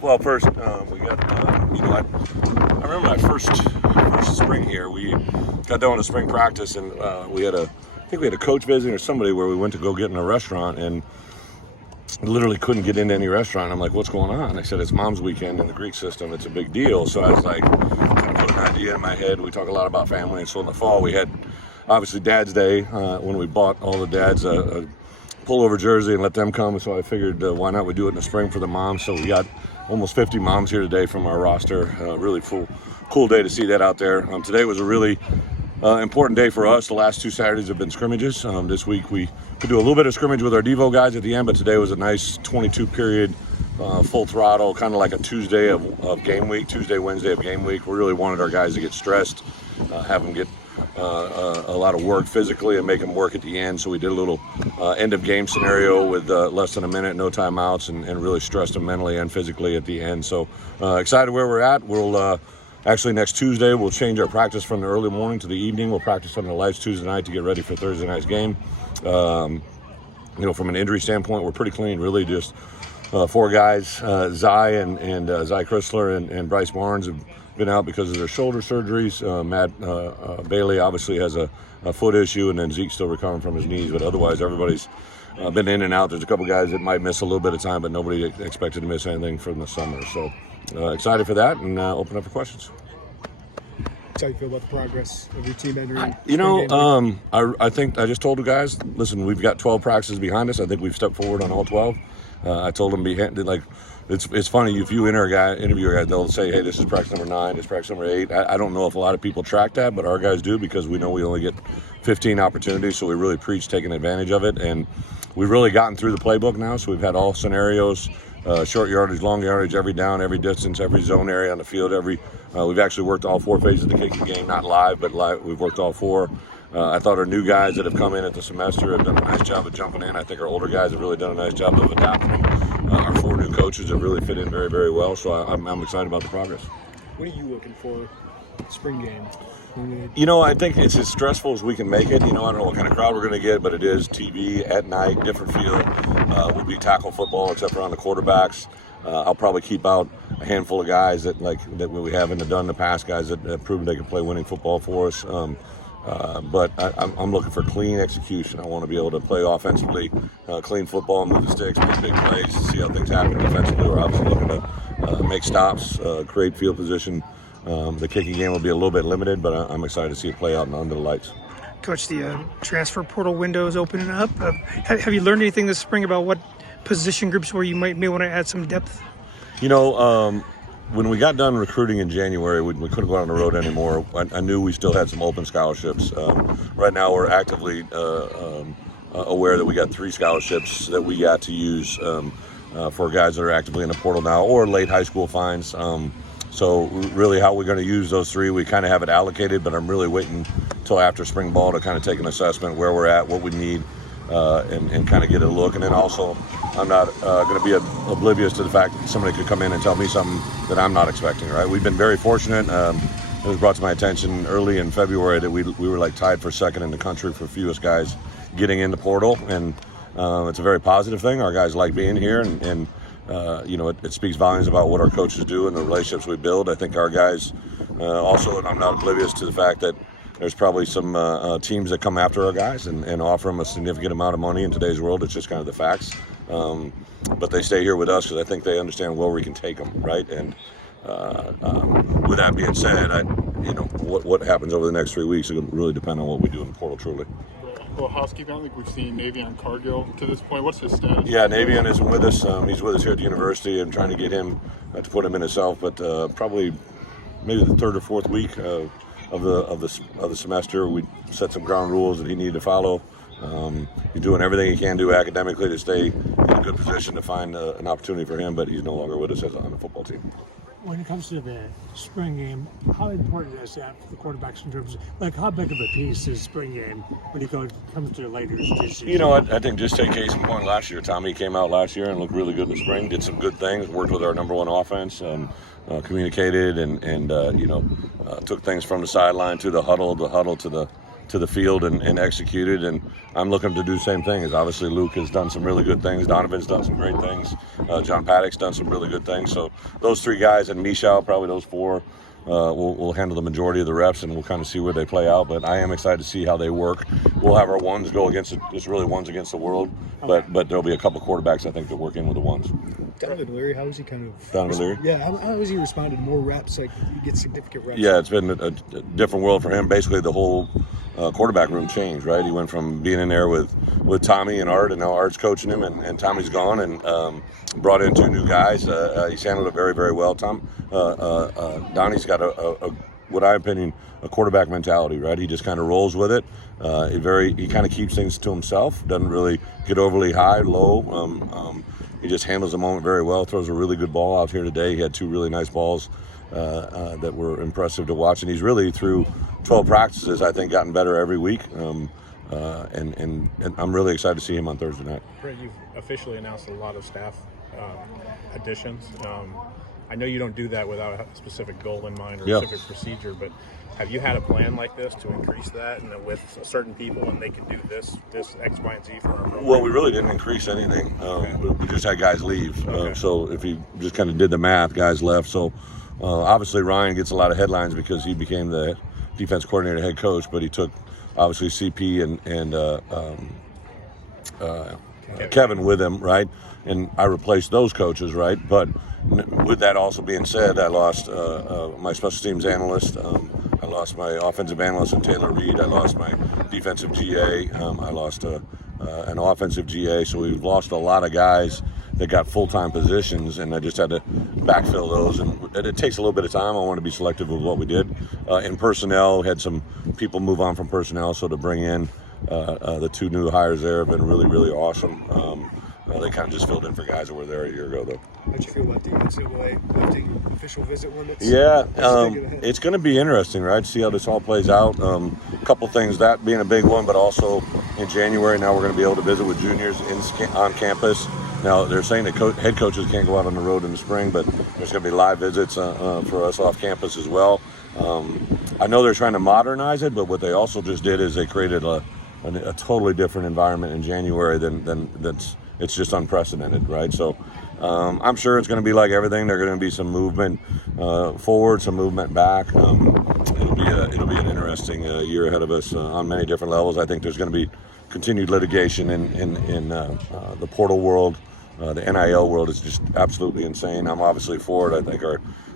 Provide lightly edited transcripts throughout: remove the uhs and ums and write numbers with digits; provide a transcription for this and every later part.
Well, first, we got, I remember my first spring here. We got done with a spring practice, and I think we had a coach visiting or somebody where we went to go get in a restaurant, and literally couldn't get into any restaurant. I'm like, what's going on? They said, it's Mom's Weekend in the Greek system. It's a big deal. So I was like, kind of put an idea in my head. We talk a lot about family, and so in the fall we had, obviously, Dad's Day, when we bought all the dads a pullover jersey and let them come. So I figured, why not we do it in the spring for the moms? So we got almost 50 moms here today from our roster. Really cool day to see that out there. Today was a really important day for us. The last two Saturdays have been scrimmages. This week we could do a little bit of scrimmage with our Devo guys at the end, but today was a nice 22 period, full throttle, kind of like a Tuesday of game week, Tuesday, Wednesday of game week. We really wanted our guys to get stressed, have them get a lot of work physically and make them work at the end. So we did a little end of game scenario with less than a minute, no timeouts, and really stressed them mentally and physically at the end. So excited where we're at. We'll actually next Tuesday we'll change our practice from the early morning to the evening. We'll practice under the lights Tuesday night to get ready for Thursday night's game. From an injury standpoint, we're pretty clean. Really just four guys, Zy and Zy Chrysler and Bryce Barnes have been out because of their shoulder surgeries. Matt Bailey obviously has a foot issue, and then Zeke's still recovering from his knees. But otherwise, everybody's been in and out. There's a couple guys that might miss a little bit of time, but nobody expected to miss anything from the summer. So excited for that, and open up for questions. How do you feel about the progress of your team entering? I think I just told the guys, listen, we've got 12 practices behind us. I think we've stepped forward on all 12. I told them it's funny, if you interview a guy, they'll say, hey, this is practice number 9, this is practice number 8. I don't know if a lot of people track that, but our guys do, because we know we only get 15 opportunities, so we really preach taking advantage of it. And we've really gotten through the playbook now, so we've had all scenarios, short yardage, long yardage, every down, every distance, every zone area on the field. We've actually worked all 4 phases of the kicking game, not live, but live. We've worked all 4. I thought our new guys that have come in at the semester have done a nice job of jumping in. I think our older guys have really done a nice job of adapting. Our 4 new coaches have really fit in very, very well, so I'm excited about the progress. What are you looking for spring game? I think it's as stressful as we can make it. I don't know what kind of crowd we're going to get, but it is TV at night, different field. Would be tackle football, except for on the quarterbacks. I'll probably keep out a handful of guys that we haven't done in the past, guys that have proven they can play winning football for us. But I'm looking for clean execution. I want to be able to play offensively, clean football, move the sticks, make big plays, see how things happen defensively. We're obviously looking to make stops, create field position. The kicking game will be a little bit limited, but I'm excited to see it play out under the lights. Coach, the transfer portal window is opening up. Have you learned anything this spring about what position groups where you may want to add some depth? When we got done recruiting in January, we couldn't go out on the road anymore. I knew we still had some open scholarships. Right now, we're actively aware that we got 3 scholarships that we got to use for guys that are actively in the portal now, or late high school fines. So really how we're going to use those 3, we kind of have it allocated, but I'm really waiting until after spring ball to kind of take an assessment where we're at, what we need, and kind of get a look. And then also, I'm not going to be oblivious to the fact that somebody could come in and tell me something that I'm not expecting, right? We've been very fortunate. It was brought to my attention early in February that we were tied for second in the country for fewest guys getting in the portal. And it's a very positive thing. Our guys like being here, and it speaks volumes about what our coaches do and the relationships we build. I think our guys also, and I'm not oblivious to the fact that there's probably some teams that come after our guys and offer them a significant amount of money in today's world. It's just kind of the facts. But they stay here with us because I think they understand where we can take them, right? And with that being said, what happens over the next 3 weeks is going to really depend on what we do in the portal, truly. Well, housekeeping, I don't think we've seen Navion Cargill to this point. What's his status? Yeah, Navion isn't with us. He's with us here at the university. I'm trying to get him to put him in himself, but probably maybe the 3rd or 4th week of the semester, we set some ground rules that he needed to follow. He's doing everything he can do academically to stay in a good position to find an opportunity for him, but he's no longer with us on the football team. When it comes to the spring game, how important is that for the quarterbacks in terms of, how big of a piece is spring game when it comes to later season? I think just take case in point last year. Tommy came out last year and looked really good in the spring, did some good things, worked with our number 1 offense, communicated and took things from the sideline to the huddle to to the field and executed. And I'm looking to do the same thing. As obviously Luke has done some really good things. Donovan's done some great things. John Paddock's done some really good things. So those three guys and Michal, probably those four, we'll handle the majority of the reps, and we'll kind of see where they play out. But I am excited to see how they work. We'll have our ones go against it's really ones against the world, but there'll be a couple quarterbacks I think that work in with the ones. Donovan Leary, how is he kind of? Donovan Leary? Yeah, how has he responded to more reps? Like he gets significant reps. Yeah, it's been a different world for him. Basically, the whole quarterback room changed, right? He went from being in there with Tommy and Art, and now Art's coaching him, and Tommy's gone, and brought in two new guys. He's handled it very, very well. Donnie's got a what I opinion a quarterback mentality, right? He just kind of rolls with it. He kind of keeps things to himself. Doesn't really get overly high, low. He just handles the moment very well. Throws a really good ball out here today. He had two really nice balls that were impressive to watch, and he's really through 12 practices, I think, gotten better every week. And I'm really excited to see him on Thursday night. Bret, you've officially announced a lot of staff additions. I know you don't do that without a specific goal in mind or a specific procedure, but have you had a plan like this to increase that and with certain people and they can do this X, Y, and Z for our program? Well, we really didn't increase anything. We just had guys leave. So if you just kind of did the math, guys left. So obviously Ryan gets a lot of headlines because he became the defense coordinator, head coach, but he took obviously CP and Kevin with him, right? And I replaced those coaches, right? But with that also being said, I lost my special teams analyst. I lost my offensive analyst in Taylor Reed. I lost my defensive GA. I lost an offensive GA. So we've lost a lot of guys that got full-time positions, and I just had to backfill those. And it takes a little bit of time. I want to be selective with what we did. In personnel, had some people move on from personnel, so to bring in the two new hires there have been really, really awesome. They kind of just filled in for guys that were there a year ago, though. How'd you feel about the NCAA lifting official visit limits? Yeah, it's going to be interesting, right? See how this all plays out. A couple things, that being a big one, but also in January now we're going to be able to visit with juniors on campus. Now they're saying that head coaches can't go out on the road in the spring, but there's going to be live visits for us off campus as well. I know they're trying to modernize it, but what they also just did is they created a totally different environment in January than that's. It's just unprecedented, right? So I'm sure it's going to be like everything. There's going to be some movement forward, some movement back. It'll be an interesting year ahead of us on many different levels. I think there's going to be continued litigation in the portal world. The NIL world is just absolutely insane. I'm obviously for it. I think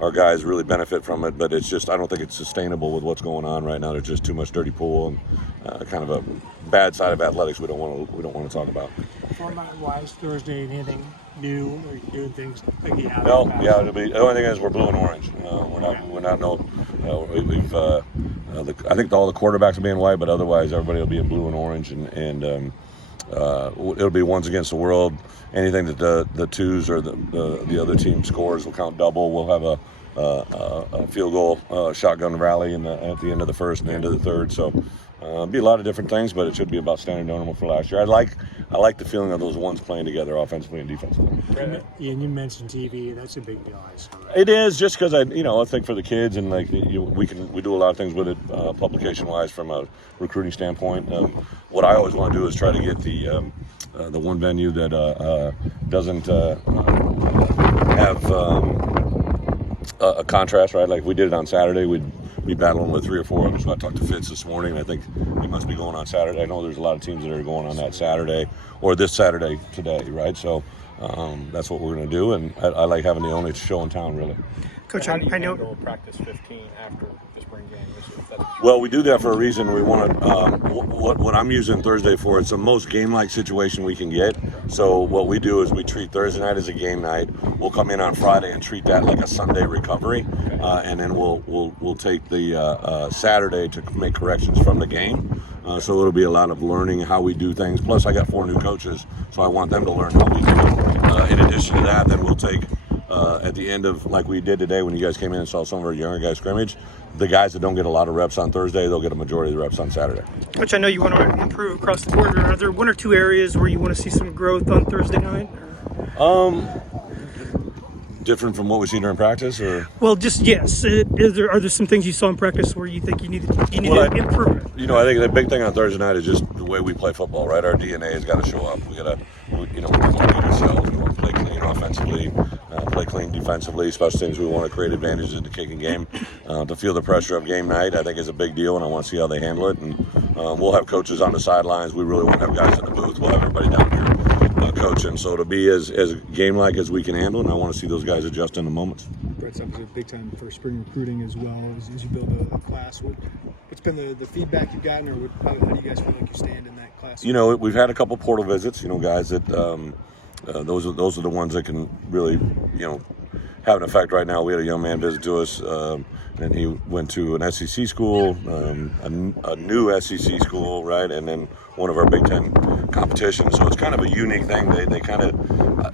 our guys really benefit from it, but it's just I don't think it's sustainable with what's going on right now. There's just too much dirty pool and kind of a bad side of athletics we don't want to talk about. Format-wise, Thursday, anything new or doing things like you have? No, yeah, it'll be. The only thing is we're blue and orange. We're not we've. I think all the quarterbacks will be in white, but otherwise everybody will be in blue and orange, and it'll be ones against the world. Anything that the twos or the other team scores will count double. We'll have a field goal shotgun rally at the end of the first and the end of the third. So it'll be a lot of different things, but it should be about standard normal for last year. I like the feeling of those ones playing together offensively and defensively. And you mentioned TV. That's a big deal, I saw. It is, just because I think for the kids and we do a lot of things with it publication wise from a recruiting standpoint. What I always want to do is try to get the one venue that doesn't have a contrast, right? Like if we did it on Saturday, we'd be battling with 3 or 4 of them. So I talked to Fitz this morning. I think he must be going on Saturday. I know there's a lot of teams that are going on that Saturday or this Saturday today, right? So that's what we're going to do, and I like having the only show in town, really. Coach, How do you I know. handle practice 15 after the spring game this year? Well, we do that for a reason. We want to. What I'm using Thursday for, it's the most game-like situation we can get. So what we do is we treat Thursday night as a game night. We'll come in on Friday and treat that like a Sunday recovery, and then we'll take the Saturday to make corrections from the game. So it'll be a lot of learning how we do things. Plus, I got 4 new coaches, so I want them to learn how we do it. In addition to that, then we'll take. At the end of, like we did today when you guys came in and saw some of our younger guys scrimmage, the guys that don't get a lot of reps on Thursday, they'll get a majority of the reps on Saturday. Coach, I know you want to improve across the board. Are there 1 or 2 areas where you want to see some growth on Thursday night? Different from what we see during practice, or? Well, just yes. Are there some things you saw in practice where you think you need Well, to improve? I think the big thing on Thursday night is just the way we play football, right? Our DNA has got to show up. We want to beat ourselves. We want to play clean offensively, play clean defensively. Special teams, we want to create advantages in the kicking game. To feel the pressure of game night, I think is a big deal, and I want to see how they handle it. And we'll have coaches on the sidelines. We really want to have guys in the booth. We'll have everybody down here coaching. So to be as game-like as we can handle, and I want to see those guys adjust in the moments. Brett's obviously a big time for spring recruiting as well as you build a class. What's been the feedback you've gotten, or how do you guys feel like you stand in that class? We've had a couple portal visits. Guys that those are the ones that can really have an effect right now. We had a young man visit to us, and he went to an SEC school, a new SEC school, right, and then one of our Big Ten competitions. So it's kind of a unique thing. They kind of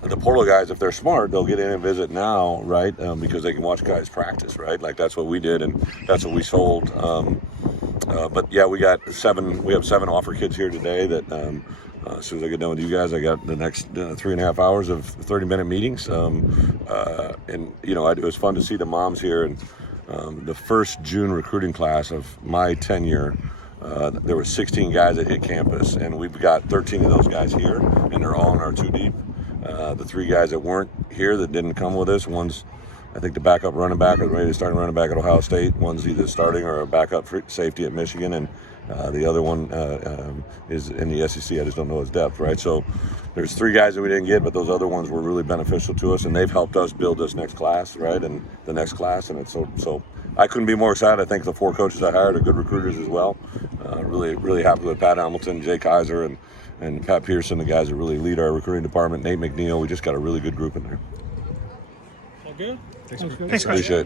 the portal guys, if they're smart, they'll get in and visit now, right, because they can watch guys practice, right. Like that's what we did, and that's what we sold. But yeah, we have 7 offer kids here today that. As soon as I get done with you guys, I got the next 3.5 hours of 30-minute meetings. It was fun to see the moms here. And the first June recruiting class of my tenure, there were 16 guys that hit campus, and we've got 13 of those guys here, and they're all in our 2 deep. The 3 guys that weren't here that didn't come with us, one's I think the backup running back is ready to start running back at Ohio State. One's either starting or a backup safety at Michigan, and the other one is in the SEC. I just don't know his depth, right? So there's 3 guys that we didn't get, but those other ones were really beneficial to us, and they've helped us build this next class, right? And the next class, and it's so I couldn't be more excited. I think the 4 coaches I hired are good recruiters as well. Really happy with Pat Hamilton, Jay Kaiser, and Pat Pearson, the guys that really lead our recruiting department. Nate McNeil. We just got a really good group in there. All good? Thanks, Thanks, guys. Appreciate it.